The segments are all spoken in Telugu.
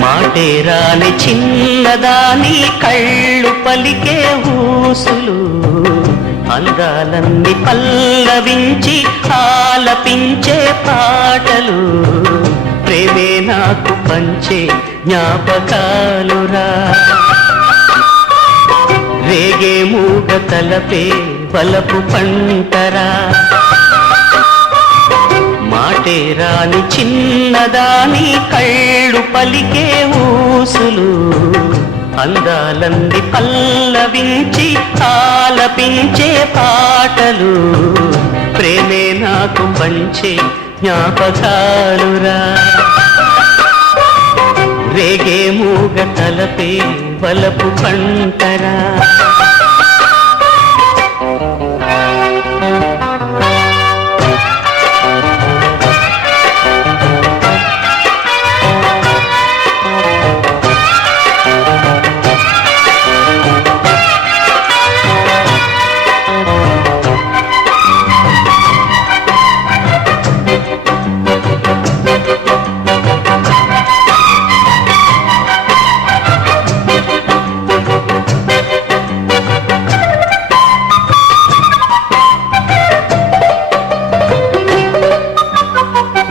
మాటేరాని చిన్నదాని కళ్ళు పలికే ఊసులు అందాలన్నీ పల్లవించి ఆలపించే పాటలు ప్రేమే నాకు పంచే జ్ఞాపకాలురా రేగే మూగ తలపే బలపు పంటరా మాటేరాని చిన్నదాని కళ్ళు పలికే ఊసులు అందాలన్నీ పల్లవించి ఆలపించే పాటలు ప్రేమే నాకు పంచే జ్ఞాపకాలురా రేగే మూగ తలపే బలపు పంటరా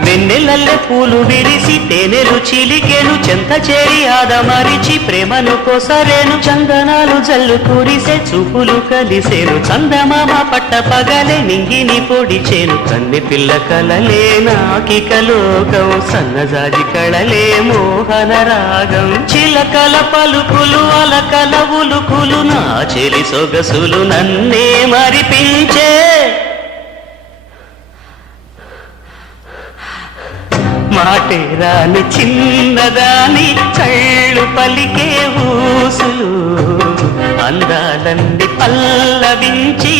వెన్నెలల్లె పూలు విరిసి తేనెలు చిలికెను చెంత చేరి ఆదమరిచి ప్రేమను కొసరేను చందనాలు జల్లు కురిసే చూపులు కలిసేను చందమామ పట్ట పగలే నింగిని పొడిచేను కన్నె పిల్ల కలలే నాకిక లోకం సన్నజాజి కళలే మోహన రాగం చిలకల పలుకులు అలకల ఉలుకులు నా చెలి సొగసులు నన్నే మరిపించే మాటేరాని చిన్నదాని కళ్ళు పలికే ఊసులు అందాలన్నీ పల్లవించి